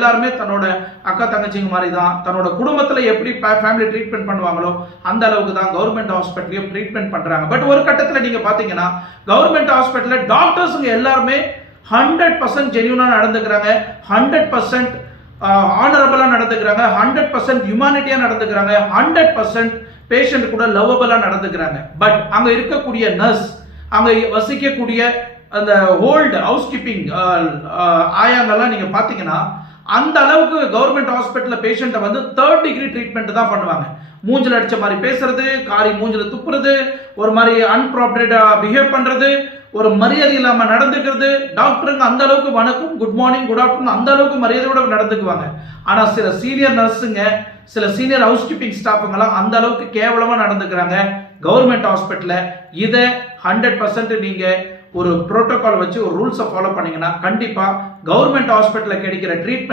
எல்லாருமே தன்னோட அக்கா தங்கச்சிங்க மாதிரி தான், தன்னோட குடும்பத்துல எப்படி ஃபேமிலி ட்ரீட்மெண்ட் பண்ணுவாங்களோ அந்த அளவுக்கு தான் கவர்மெண்ட் ஹாஸ்பிட்டலையும் ட்ரீட்மெண்ட் பண்றாங்க. பட் ஒரு கட்டத்துல நீங்க பாத்தீங்கன்னா கவர்மெண்ட் ஹாஸ்பிட்டல்ல டாக்டர்ஸுங்க எல்லாருமே 100% ஜென்யூனா நடந்துக்கிறாங்க, 100% ஆனரபிளா நடந்துக்கிறாங்க, 100% ஹியூமானிட்டியா நடந்துக்கிறாங்க, 100% பேஷண்ட் கூட லவ்வபிளா நடந்துக்கிறாங்க. பட் அங்க இருக்கக்கூடிய நர்ஸ், அங்க வசிக்கக்கூடிய அந்த ஹோல்டு ஹவுஸ் கீப்பிங் ஆயாங்கெல்லாம் நீங்க பாத்தீங்கன்னா அந்த அளவுக்கு கவர்மெண்ட் ஹாஸ்பிட்டல்ல பேஷண்ட்டை வந்து 3rd டிகிரி ட்ரீட்மெண்ட் தான் பண்ணுவாங்க. மூஞ்சில அடிச்ச மாதிரி பேசுறது, காரி மூஞ்சில துப்புறது, ஒரு மாதிரி அன்ப்ராப்பரேட்டா பிஹேவ் பண்றது, ஒரு மரியாதை இல்லாம நடந்துக்கிறது. டாக்டருங்க அந்த அளவுக்கு வணக்கம், குட் மார்னிங், குட் ஆஃப்டர்நூன் அந்த அளவுக்கு மரியாதையோட நடந்துக்குவாங்க. ஆனா சில சீனியர் நர்ஸுங்க, சில சீனியர் ஹவுஸ் கீப்பிங் ஸ்டாஃபுங்கெல்லாம் அந்த அளவுக்கு கேவலமா நடந்துக்கிறாங்க கவர்மெண்ட் ஹாஸ்பிட்டல்ல. இதை 100% நீங்க ஒரு புரோட்டோகால் வச்சு ஒரு ரூல்ஸை ஃபாலோ பண்ணீங்கன்னா கண்டிப்பா கவர்மெண்ட் ஹாஸ்பிட்டல்ல கிடைக்கிற ட்ரீட்மெண்ட்